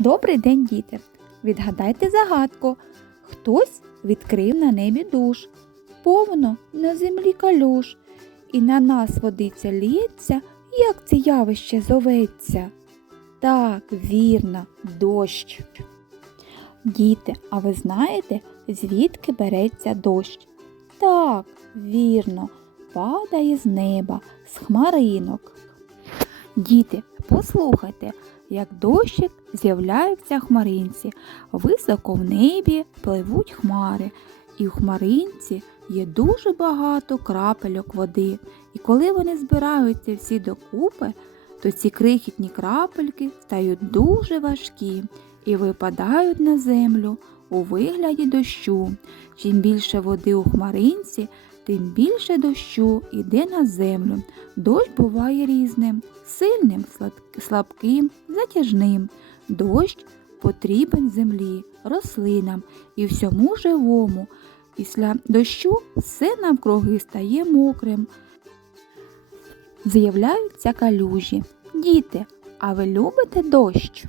Добрий день, діти! Відгадайте загадку. Хтось відкрив на небі душ, повно на землі калюш, і на нас водиця лється, як це явище зоветься. Так, вірно, дощ. Діти, а ви знаєте, звідки береться дощ? Так, вірно, падає з неба, з хмаринок. Діти, послухайте, як дощик з'являються хмаринці. Високо в небі пливуть хмари, і в хмаринці є дуже багато крапельок води. І коли вони збираються всі докупи, то ці крихітні крапельки стають дуже важкі і випадають на землю у вигляді дощу. Чим більше води у хмаринці, тим більше дощу йде на землю. Дощ буває різним, сильним, слабким, затяжним. Дощ потрібен землі, рослинам і всьому живому. Після дощу все навкруги стає мокрим. З'являються калюжі. Діти, а ви любите дощ?